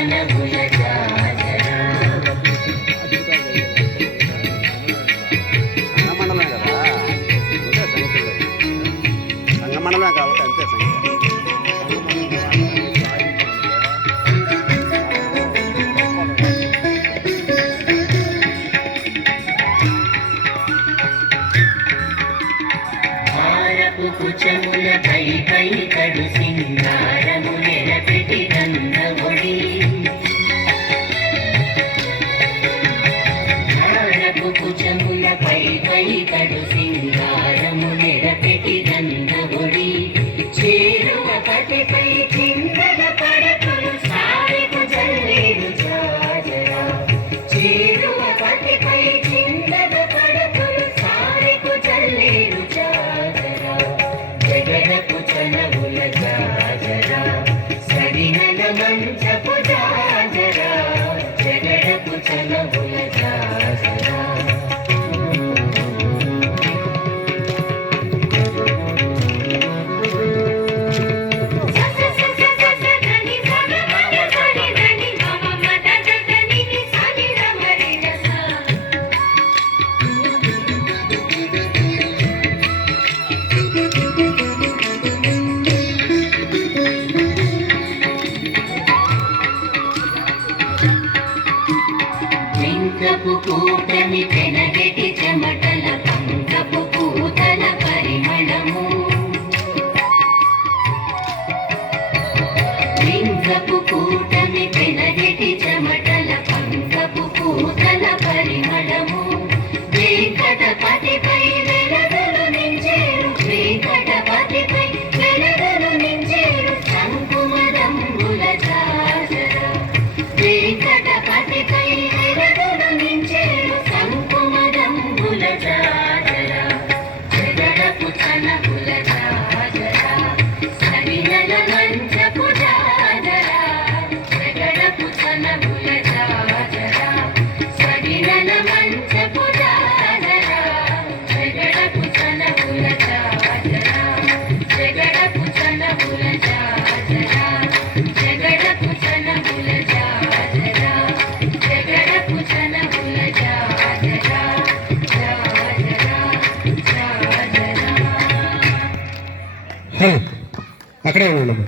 చనగుల జాజరా సంగమండలమే కదా అంతే సంగతులు సంగమండలమే కాబట్టి అంతే సంగతి కుచముల పై పై కడు సింగారము నెరపెటి గంధముడి హారపు కుచముల పై పై కడు సింగారము నెరపెటి గంధముడి చేరువ పతిపై కిందల పడకులు సారెకు జల్లేరు జాజరా చేరువ పతిపై కిందల పడకులు సారెకు జల్లేరు జాజరా జగడపు చనవుల జాజరా సరినల మంచపు జాజరా జగడపు చనవుల జాజరా పంకపు కూటమి పెనగెటి చెమటల పంకపు కూతల పరిమళము పంకపు కూటమి పెనగెటి చెమటల పంకపు కూతల పరిమళము వెంకటపతిపై వెలగలు నించేరు వెంకటపతిపై వెలగలు నించేరు శంకుమదంబుల జాజరా వెంకటపతిపై జగడపు చనగుల జాజరా సరినల మంచపు జాజరా జగడపు చనగుల జాజరా సరినల మంచపు జాజరా జగడపు చనగుల జాజరా జగడపు చనగుల జాజరా జగడపు చనగుల జాజరా జగడపు చనగుల జాజరా అక్కడే ఉన్నాను.